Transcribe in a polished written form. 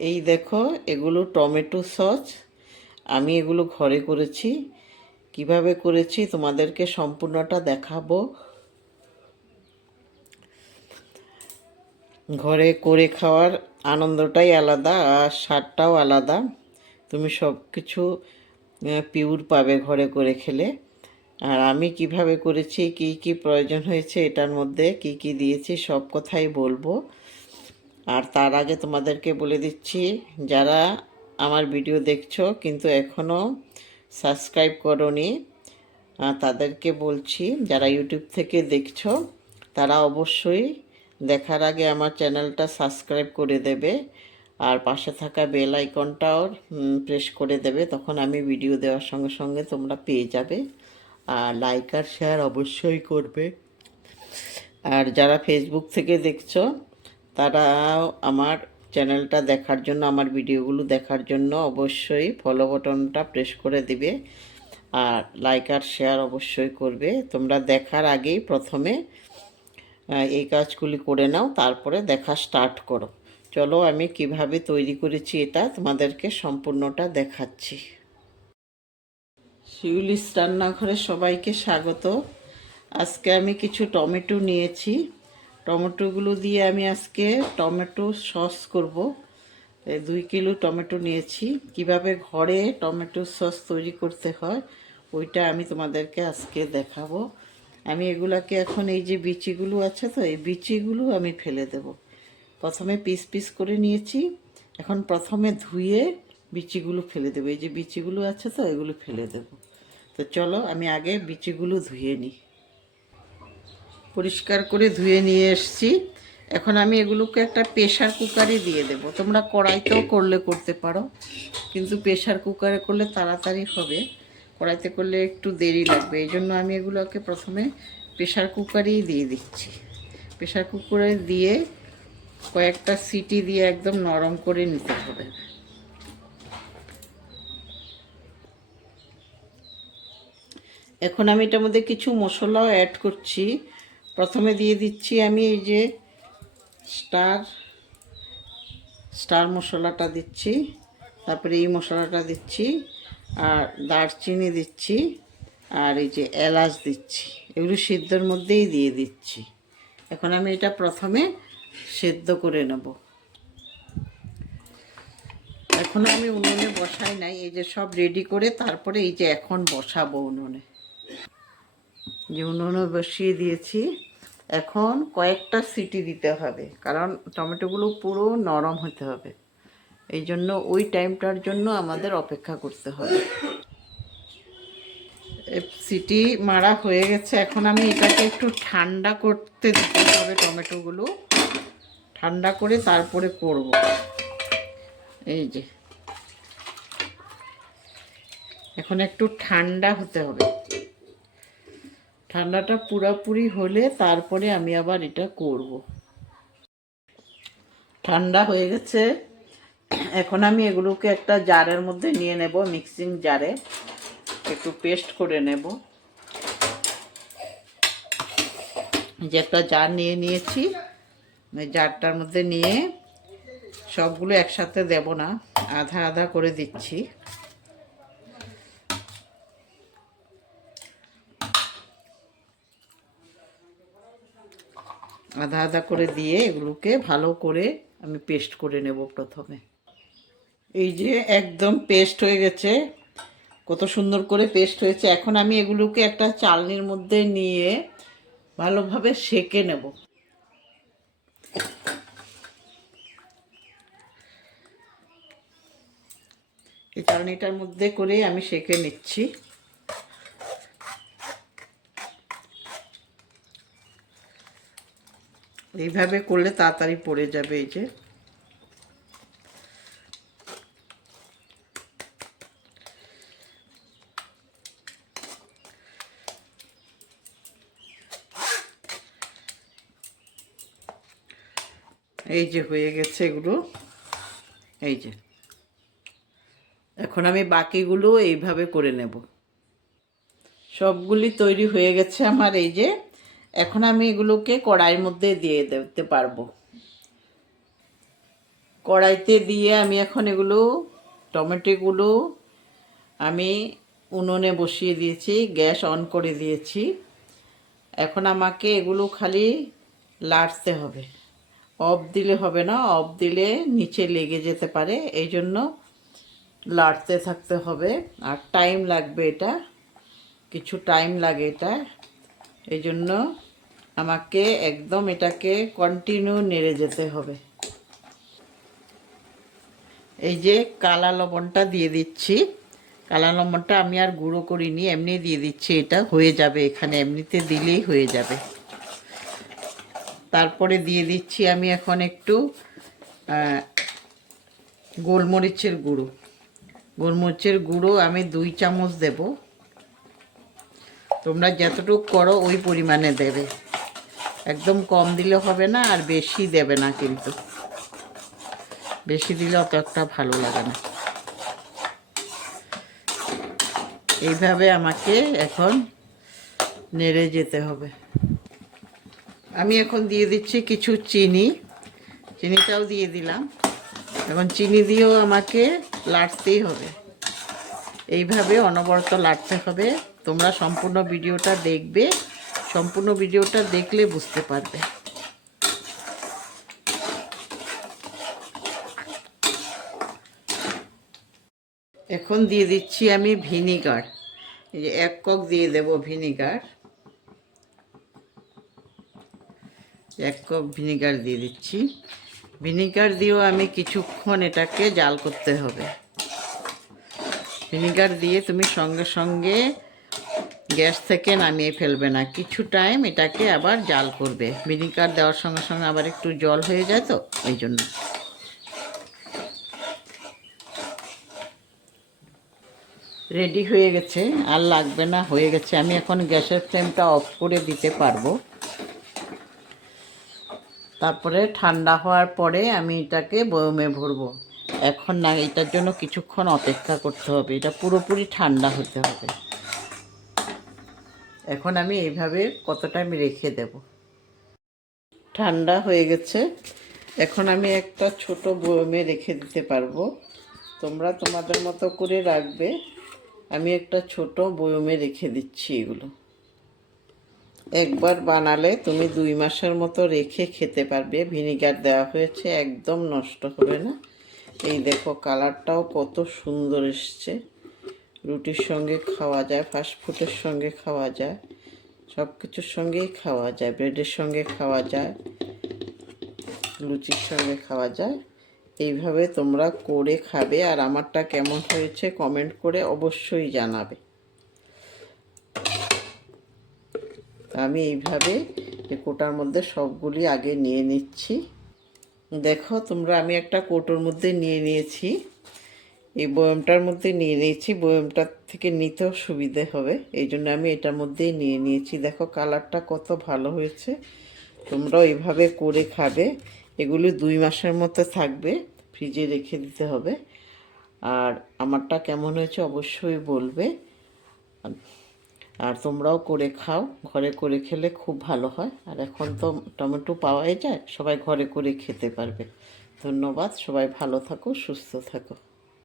এই দেখো, এগুলো টমেটো সস। আমি এগুলো ঘরে করেছি। কিভাবে করেছি তোমাদেরকে সম্পূর্ণটা দেখাবো। ঘরে করে খাওয়ার আনন্দটাই আলাদা আর স্বাদটাও আলাদা। তুমি সব কিছু পিওর পাবে ঘরে করে খেলে। আর আমি কিভাবে করেছি, কি কি প্রয়োজন হয়েছে, এটার মধ্যে কি কি দিয়েছি, সব কথাই বলবো। আর তার আগে তোমাদেরকে বলে দিচ্ছি, যারা আমার ভিডিও দেখছো কিন্তু এখনও সাবস্ক্রাইব করোনি, তাদেরকে বলছি, যারা ইউটিউব থেকে দেখছো তারা অবশ্যই দেখার আগে আমার চ্যানেলটা সাবস্ক্রাইব করে দেবে। আর পাশে থাকা বেল আইকনটাও প্রেস করে দেবে, তখন আমি ভিডিও দেওয়ার সঙ্গে সঙ্গে তোমরা পেয়ে যাবে। আর লাইক আর শেয়ার অবশ্যই করবে। আর যারা ফেসবুক থেকে দেখছো তারাও আমার চ্যানেলটা দেখার জন্য, আমার ভিডিওগুলো দেখার জন্য অবশ্যই ফলো বাটনটা প্রেস করে দিবে। আর লাইক আর শেয়ার অবশ্যই করবে। তোমরা দেখার আগেই প্রথমে এই কাজগুলি করে নাও, তারপরে দেখা স্টার্ট করো। চলো আমি কিভাবে তৈরি করেছি এটা তোমাদেরকে সম্পূর্ণটা দেখাচ্ছি। শিউলিস রান্নাঘরে সবাইকে স্বাগত। আজকে আমি কিছু টমেটো নিয়েছি। টমেটোগুলো দিয়ে আমি আজকে টমেটো সস করব। 2 কিলো টমেটো নিয়েছি। কিভাবে ঘরে টমেটো সস তৈরি করতে হয় ওইটা আমি তোমাদেরকে আজকে দেখাবো। আমি এগুলাকে এখন, এই যে বিচিগুলো আছে তো, এই বিচিগুলো আমি ফেলে দেব। প্রথমে পিস পিস করে নিয়েছি, এখন প্রথমে ধুয়ে বিচিগুলো ফেলে দেবো। এই যে বিচিগুলো আছে তো, এগুলো ফেলে দেব। তো চলো আমি আগে বিচিগুলো ধুয়ে নিই। পরিষ্কার করে ধুয়ে নিয়ে এসেছি। এখন আমি এগুলোকে একটা প্রেশার কুকারে দিয়ে দেব। তোমরা কড়াইতেও করলে করতে পারো, কিন্তু প্রেশার কুকারে করলে তাড়াতাড়ি হবে, কড়াইতে করলে একটু দেরি লাগবে। এই জন্য আমি এগুলোকে প্রথমে প্রেশার কুকারেই দিয়ে দিচ্ছি। প্রেশার কুকারে দিয়ে কয়েকটা সিটি দিয়ে একদম নরম করে নিতে হবে। এখন আমি এটার মধ্যে কিছু মশলাও অ্যাড করছি। প্রথমে দিয়ে দিচ্ছি আমি এই যে স্টার স্টার মশলাটা দিচ্ছি, তারপরে এই মশলাটা দিচ্ছি, আর দারচিনি দিচ্ছি, আর এই যে এলাচ দিচ্ছি। এগুলো সিদ্ধর মধ্যেই দিয়ে দিচ্ছি। এখন আমি এটা প্রথমে সেদ্ধ করে নেব। এখন আমি উনুনে বসাই নাই, এই যে সব রেডি করে তারপরে এই যে এখন বসাবো উনুনে। যে উনুনে বসিয়ে দিয়েছি। এখন কয়েকটা সিটি দিতে হবে, কারণ টমেটোগুলো পুরো নরম হতে হবে। এই জন্য ওই টাইমটার জন্য আমাদের অপেক্ষা করতে হবে। সিটি মারা হয়ে গেছে। এখন আমি এটাকে একটু ঠান্ডা করতে দিতে হবে। টমেটোগুলো ঠান্ডা করে তারপরে করব। এই যে এখন একটু ঠান্ডা হতে হবে। ঠান্ডাটা পুরোপুরি হলে তারপরে আমি আবার এটা করব। ঠান্ডা হয়ে গেছে। এখন আমি এগুলোকে একটা জারের মধ্যে নিয়ে নেব, মিক্সিং জারে একটু পেস্ট করে নেব। যে একটা জার নিয়ে নিয়েছি, জারটার মধ্যে নিয়ে সবগুলো একসাথে দেব না, আধা আধা করে দিচ্ছি। আধা আধা করে দিয়ে এগুলোকে ভালো করে আমি পেস্ট করে নেব প্রথমে। এই যে একদম পেস্ট হয়ে গেছে, কত সুন্দর করে পেস্ট হয়েছে। এখন আমি এগুলোকে একটা চালনির মধ্যে নিয়ে ভালোভাবে সেঁকে নেব। এই চালনিটার মধ্যে করে আমি সেঁকে নিচ্ছি। এইভাবে করলে তাড়াতাড়ি পড়ে যাবে। এই যে এই যে হয়ে গেছে এগুলো। এই যে এখন আমি বাকিগুলো এইভাবে করে নেব। সবগুলি তৈরি হয়ে গেছে আমার। এই যে এখন আমি এগুলোকে কড়াইয়ের মধ্যে দিয়ে দিতে পারবো। কড়াইতে দিয়ে আমি এখন এগুলো টমেটোগুলো আমি উনুনে বসিয়ে দিয়েছি, গ্যাস অন করে দিয়েছি। এখন আমাকে এগুলো খালি লাড়তে হবে, অফ দিলে হবে না, অফ দিলে নিচে লেগে যেতে পারে, এই জন্য লাড়তে থাকতে হবে। আর টাইম লাগবে, এটা কিছু টাইম লাগে এটা, এই জন্য আমাকে একদম এটাকে কন্টিনিউ নেড়ে যেতে হবে। এই যে কালা লবণটা দিয়ে দিচ্ছি, কালা লবণটা আমি আর গুঁড়ো করিনি, এমনি দিয়ে দিচ্ছি, এটা হয়ে যাবে এখানে, এমনিতে দিলেই হয়ে যাবে। তারপরে দিয়ে দিচ্ছি আমি এখন একটু গোলমরিচের গুঁড়ো, গোলমরিচের গুঁড়ো আমি 2 চামচ দেব। তোমরা যতটুকু করো ওই পরিমাণে দেবে, একদম কম দিলে হবে না, আর বেশি দেবে না, কিন্তু বেশি দিলে অত একটা ভালো লাগে না। এইভাবে আমাকে এখন নেড়ে যেতে হবে। আমি এখন দিয়ে দিচ্ছি কিছু চিনি, চিনিটাও দিয়ে দিলাম। এখন চিনি দিয়েও আমাকে লাড়তেই হবে, এইভাবে অনবরত লাড়তে হবে। তোমরা সম্পূর্ণ ভিডিওটা দেখবে, সম্পূর্ণ ভিডিওটা দেখলে বুঝতে পারবে। এখন দিয়ে দিচ্ছি আমি ভিনিগার, এই যে 1 কক দিয়ে দেব ভিনিগার, 1 কক ভিনিগার দিয়ে দিচ্ছি। ভিনিগার দিয়েও আমি কিছুক্ষণ এটাকে জাল করতে হবে। ভিনিগার দিয়ে তুমি সঙ্গে সঙ্গে গ্যাস থেকে নামিয়ে ফেলবে না, কিছু টাইম এটাকে আবার জাল করবে। ভিনিগার দেওয়ার সঙ্গে সঙ্গে আবার একটু জল হয়ে যায়, তো এই জন্য। রেডি হয়ে গেছে, আর লাগবে না, হয়ে গেছে। আমি এখন গ্যাসের ফ্লেমটা অফ করে দিতে পারবো। তারপরে ঠান্ডা হওয়ার পরে আমি এটাকে বয়মে ভরবো। এখন না, এটার জন্য কিছুক্ষণ অপেক্ষা করতে হবে, এটা পুরোপুরি ঠান্ডা হতে হবে। এখন আমি এইভাবে কতটা আমি রেখে দেব। ঠান্ডা হয়ে গেছে, এখন আমি একটা ছোট বয়মে রেখে দিতে পারবো। তোমরা তোমাদের মতো করে রাখবে, আমি একটা ছোট বয়মে রেখে দিচ্ছি। এগুলো একবার বানালে তুমি 2 মাসের মতো রেখে খেতে পারবে। ভিনিগার দেওয়া হয়েছে, একদম নষ্ট হবে না। এই দেখো কালারটাও কত সুন্দর এসছে, রুটির সঙ্গে খাওয়া যায়, ফাস্টফুডের সঙ্গে খাওয়া যায়, সব কিছুর সঙ্গেই খাওয়া যায়, ব্রেডের সঙ্গে খাওয়া যায়, লুচির সঙ্গে খাওয়া যায়। এইভাবে তোমরা করে খাবে, আর আমারটা কেমন হয়েছে কমেন্ট করে অবশ্যই জানাবে। আমি এইভাবে কোটার মধ্যে সবগুলি আগে নিয়ে নিচ্ছি। দেখো তোমরা, আমি একটা কোটোর মধ্যে নিয়ে নিয়েছি, এই বয়মটার মধ্যে নিয়ে নিয়েছি, বয়মটার থেকে নিতেও সুবিধে হবে, এই জন্য আমি এটার মধ্যেই নিয়ে নিয়েছি। দেখো কালারটা কত ভালো হয়েছে। তোমরাও এইভাবে করে খাবে, এগুলি 2 মাসের মতো থাকবে, ফ্রিজে রেখে দিতে হবে। আর আমারটা কেমন হয়েছে অবশ্যই বলবে। আর তোমরাও করে খাও, ঘরে করে খেলে খুব ভালো হয়। আর এখন তো টমেটো পাওয়াই যায়, সবাই ঘরে করে খেতে পারবে। ধন্যবাদ, সবাই ভালো থাকো, সুস্থ থাকো।